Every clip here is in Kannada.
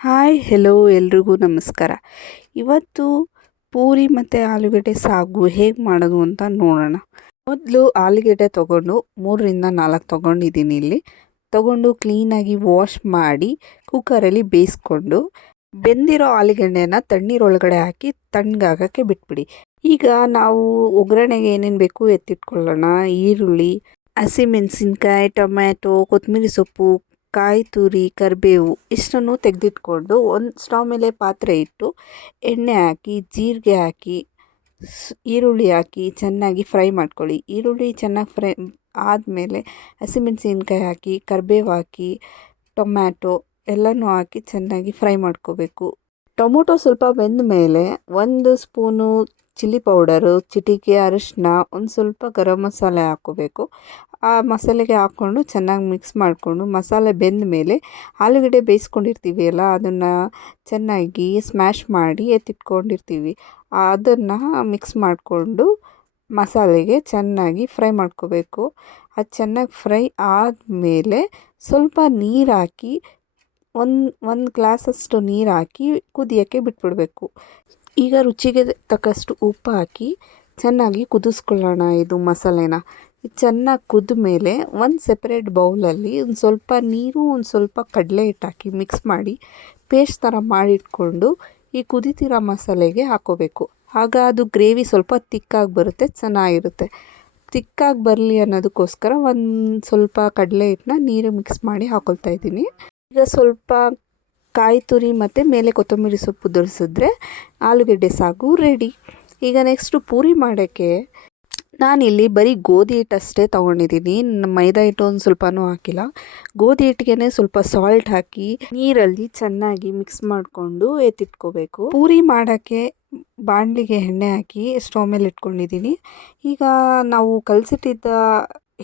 ಹಾಯ್, ಹೆಲೋ ಎಲ್ರಿಗೂ ನಮಸ್ಕಾರ. ಇವತ್ತು ಪೂರಿ ಮತ್ತು ಆಲೂಗಡ್ಡೆ ಸಾಗು ಹೇಗೆ ಮಾಡೋದು ಅಂತ ನೋಡೋಣ. ಮೊದಲು ಆಲೂಗಡ್ಡೆ ತೊಗೊಂಡು ಮೂರರಿಂದ ನಾಲ್ಕು ತೊಗೊಂಡಿದ್ದೀನಿ ಇಲ್ಲಿ. ತೊಗೊಂಡು ಕ್ಲೀನಾಗಿ ವಾಶ್ ಮಾಡಿ ಕುಕ್ಕರಲ್ಲಿ ಬೇಯಿಸ್ಕೊಂಡು ಬೆಂದಿರೋ ಆಲೂಗಡ್ಡೆನ ತಣ್ಣೀರೊಳಗಡೆ ಹಾಕಿ ತಣ್ಣಗಾಗೋಕ್ಕೆ ಬಿಟ್ಬಿಡಿ. ಈಗ ನಾವು ಒಗ್ಗರಣೆಗೆ ಏನೇನು ಬೇಕು ಎತ್ತಿಟ್ಕೊಳ್ಳೋಣ. ಈರುಳ್ಳಿ ಹಸಿಮೆಣಸಿನ್ಕಾಯಿ ಟೊಮ್ಯಾಟೊ ಕೊತ್ತಂಬರಿ ಸೊಪ್ಪು ಕಾಯಿ ತುರಿ, ಕರಿಬೇವು ಇಷ್ಟನ್ನು ತೆಗೆದಿಟ್ಕೊಂಡು ಒಂದು ಸ್ಟವ್ ಮೇಲೆ ಪಾತ್ರೆ ಇಟ್ಟು ಎಣ್ಣೆ ಹಾಕಿ, ಜೀರಿಗೆ ಹಾಕಿ ಈರುಳ್ಳಿ ಹಾಕಿ ಚೆನ್ನಾಗಿ ಫ್ರೈ ಮಾಡ್ಕೊಳ್ಳಿ. ಈರುಳ್ಳಿ ಚೆನ್ನಾಗಿ ಫ್ರೈ ಆದಮೇಲೆ ಹಸಿಮೆಣಸಿನ್ಕಾಯಿ ಹಾಕಿ, ಕರಿಬೇವು ಹಾಕಿ, ಟೊಮ್ಯಾಟೊ ಎಲ್ಲನೂ ಹಾಕಿ ಚೆನ್ನಾಗಿ ಫ್ರೈ ಮಾಡ್ಕೋಬೇಕು. ಟೊಮೊಟೊ ಸ್ವಲ್ಪ ಬೆಂದ ಮೇಲೆ ಒಂದು ಸ್ಪೂನು ಚಿಲ್ಲಿ ಪೌಡರು, ಚಿಟಿಕೆ ಅರಿಶಿನ ಒಂದು ಸ್ವಲ್ಪ ಗರಂ ಮಸಾಲೆ ಹಾಕ್ಕೋಬೇಕು. ಆ ಮಸಾಲೆಗೆ ಹಾಕ್ಕೊಂಡು ಚೆನ್ನಾಗಿ ಮಿಕ್ಸ್ ಮಾಡಿಕೊಂಡು ಮಸಾಲೆ ಬೆಂದ ಮೇಲೆ ಆಲೂಗಡ್ಡೆ ಬೇಯಿಸ್ಕೊಂಡಿರ್ತೀವಿ ಅಲ್ಲ ಅದನ್ನು ಚೆನ್ನಾಗಿ ಸ್ಮ್ಯಾಶ್ ಮಾಡಿ ಎತ್ತಿಟ್ಕೊಂಡಿರ್ತೀವಿ. ಅದನ್ನು ಮಿಕ್ಸ್ ಮಾಡಿಕೊಂಡು ಮಸಾಲೆಗೆ ಚೆನ್ನಾಗಿ ಫ್ರೈ ಮಾಡ್ಕೋಬೇಕು. ಅದು ಚೆನ್ನಾಗಿ ಫ್ರೈ ಆದಮೇಲೆ ಸ್ವಲ್ಪ ನೀರು ಹಾಕಿ ಒಂದು ಒಂದು ಗ್ಲಾಸಷ್ಟು ನೀರು ಹಾಕಿ ಕುದಿಯೋಕ್ಕೆ ಬಿಟ್ಬಿಡಬೇಕು. ಈಗ ರುಚಿಗೆ ತಕ್ಕಷ್ಟು ಉಪ್ಪು ಹಾಕಿ ಚೆನ್ನಾಗಿ ಕುದಿಸ್ಕೊಳ್ಳೋಣ ಇದು ಮಸಾಲೆನ. ಚೆನ್ನಾಗಿ ಕುದ್ದ ಮೇಲೆ ಒಂದು ಸೆಪ್ರೇಟ್ ಬೌಲಲ್ಲಿ ಒಂದು ಸ್ವಲ್ಪ ನೀರು, ಒಂದು ಸ್ವಲ್ಪ ಕಡಲೆ ಹಿಟ್ಟು ಹಾಕಿ ಮಿಕ್ಸ್ ಮಾಡಿ ಪೇಸ್ಟ್ ಥರ ಮಾಡಿಟ್ಕೊಂಡು ಈ ಕುದಿತಿರೋ ಮಸಾಲೆಗೆ ಹಾಕೋಬೇಕು. ಆಗ ಅದು ಗ್ರೇವಿ ಸ್ವಲ್ಪ ತಿಕ್ಕಾಗಿ ಬರುತ್ತೆ, ಚೆನ್ನಾಗಿರುತ್ತೆ. ತಿಕ್ಕಾಗಿ ಬರಲಿ ಅನ್ನೋದಕ್ಕೋಸ್ಕರ ಒಂದು ಸ್ವಲ್ಪ ಕಡಲೆ ಹಿಟ್ಟನ್ನ ನೀರು ಮಿಕ್ಸ್ ಮಾಡಿ ಹಾಕ್ಕೊಳ್ತಾ ಇದ್ದೀನಿ. ಈಗ ಸ್ವಲ್ಪ ಕಾಯಿ ತುರಿ ಮತ್ತು ಮೇಲೆ ಕೊತ್ತಂಬರಿ ಸೊಪ್ಪು ದೊರೆಸಿದ್ರೆ ಆಲೂಗೆಡ್ಡೆ ಸಾಗು ರೆಡಿ ಈಗ ನೆಕ್ಸ್ಟು ಪೂರಿ ಮಾಡೋಕ್ಕೆ ನಾನಿಲ್ಲಿ ಬರೀ ಗೋಧಿ ಹಿಟ್ಟಷ್ಟೇ ತೊಗೊಂಡಿದ್ದೀನಿ. ಮೈದಾ ಹಿಟ್ಟು ಒಂದು ಸ್ವಲ್ಪನೂ ಹಾಕಿಲ್ಲ. ಗೋಧಿ ಹಿಟ್ಟಿಗೆ ಸ್ವಲ್ಪ ಸಾಲ್ಟ್ ಹಾಕಿ ನೀರಲ್ಲಿ ಚೆನ್ನಾಗಿ ಮಿಕ್ಸ್ ಮಾಡಿಕೊಂಡು ಎತ್ತಿಟ್ಕೋಬೇಕು. ಪೂರಿ ಮಾಡೋಕ್ಕೆ ಬಾಣಲಿಗೆ ಎಣ್ಣೆ ಹಾಕಿ ಸ್ಟವ್ ಮೇಲೆ ಇಟ್ಕೊಂಡಿದ್ದೀನಿ. ಈಗ ನಾವು ಕಲಸಿಟ್ಟಿದ್ದ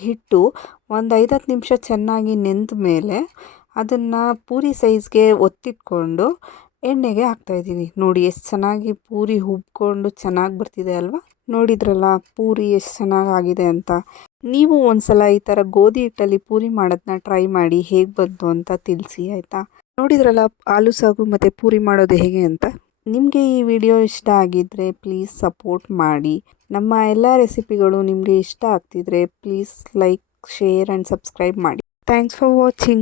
ಹಿಟ್ಟು ಒಂದು ಐದತ್ತು ನಿಮಿಷ ಚೆನ್ನಾಗಿ ನೆಂದ ಮೇಲೆ ಅದನ್ನು ಪೂರಿ ಸೈಜ್ಗೆ ಒತ್ತಿಟ್ಕೊಂಡು ಎಣ್ಣೆಗೆ ಹಾಕ್ತಾಯಿದ್ದೀನಿ ನೋಡಿ ಎಷ್ಟು ಚೆನ್ನಾಗಿ ಪೂರಿ ಹುಬ್ಕೊಂಡು ಚೆನ್ನಾಗಿ ಬರ್ತಿದೆ ಅಲ್ವಾ? ನೋಡಿದ್ರಲ್ಲ ಪೂರಿ ಎಷ್ಟು ಚೆನ್ನಾಗಾಗಿದೆ ಅಂತ. ನೀವು ಒಂದ್ಸಲ ಈ ಥರ ಗೋಧಿ ಹಿಟ್ಟಲ್ಲಿ ಪೂರಿ ಮಾಡೋದನ್ನ ಟ್ರೈ ಮಾಡಿ ಹೇಗೆ ಬಂತು ಅಂತ ತಿಳಿಸಿ, ಆಯಿತಾ? ನೋಡಿದ್ರಲ್ಲ ಆಲೂ ಸಾಗು ಮತ್ತು ಪೂರಿ ಮಾಡೋದು ಹೇಗೆ ಅಂತ? ನಿಮಗೆ ಈ ವಿಡಿಯೋ ಇಷ್ಟ ಆಗಿದ್ದರೆ ಪ್ಲೀಸ್ ಸಪೋರ್ಟ್ ಮಾಡಿ. ನಮ್ಮ ಎಲ್ಲ ರೆಸಿಪಿಗಳು ನಿಮಗೆ ಇಷ್ಟ ಆಗ್ತಿದ್ರೆ please like share and subscribe ಮಾಡಿ. Thanks for watching